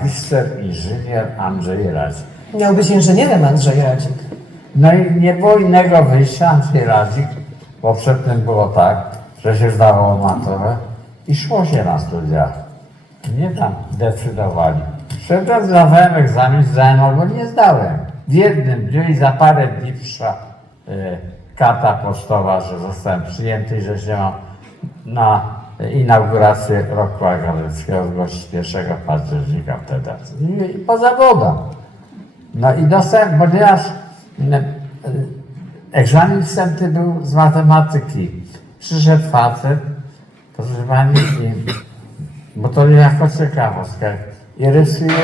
magister inżynier Andrzej Radzik. Miał być inżynierem Andrzej Radzik. No i nie było innego wyjścia, Andrzej Radzik, bo przedtem było tak, że się zdawało maturę i szło się na studia. Nie tam decydowali. Szedłem, zdawałem egzamin, zdałem albo nie zdałem. W jednym dniu i za parę dni przyszła e, kata pocztowa, że zostałem przyjęty i że się mam na inaugurację roku akademickiego zgłosić 1 października wtedy. I, i po zawodach. No i dostałem, ponieważ mm, e, egzamin wstępny był z matematyki. Przyszedł facet, proszę pani, i, bo to jako ciekawostka, i rysuje.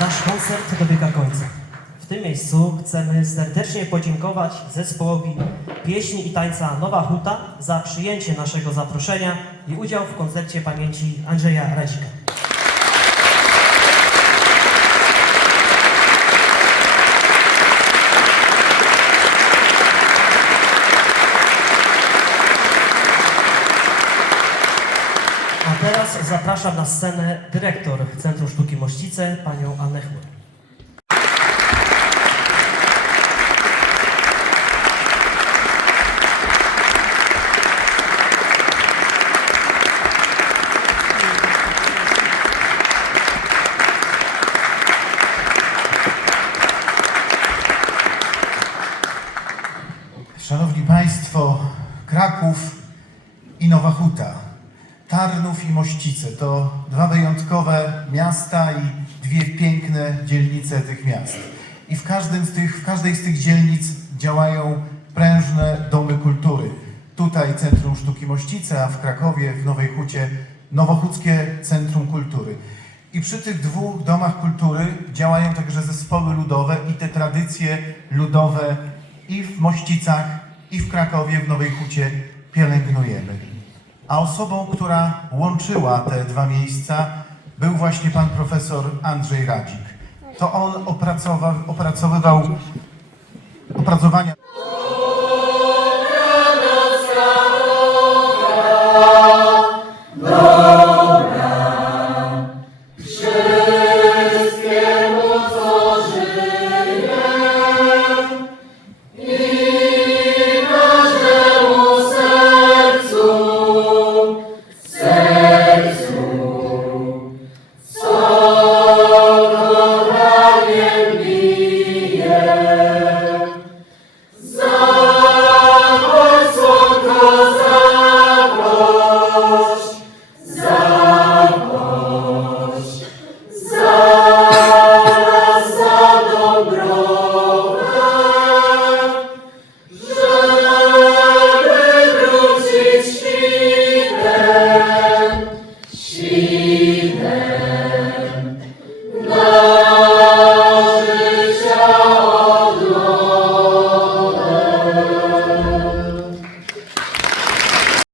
Nasz koncert dobiega końca. W tym miejscu chcemy serdecznie podziękować zespołowi pieśni i tańca Nowa Huta za przyjęcie naszego zaproszenia i udział w koncercie pamięci Andrzeja Radzika. A teraz zapraszam na scenę dyrektor Centrum Sztuki Mościce, panią Annę Chmur. Szanowni Państwo, Kraków i Nowa Huta, Tarnów i Mościce to dwa wyjątkowe miasta i dwie piękne dzielnice tych miast. I w, każdym z tych, w każdej z tych dzielnic działają prężne domy kultury. Tutaj Centrum Sztuki Mościce, a w Krakowie, w Nowej Hucie, Nowochódzkie Centrum Kultury. I przy tych dwóch domach kultury działają także zespoły ludowe i te tradycje ludowe i w Mościcach, i w Krakowie, w Nowej Hucie pielęgnujemy. A osobą, która łączyła te dwa miejsca, był właśnie pan profesor Andrzej Radzik. To on opracowywał opracowania.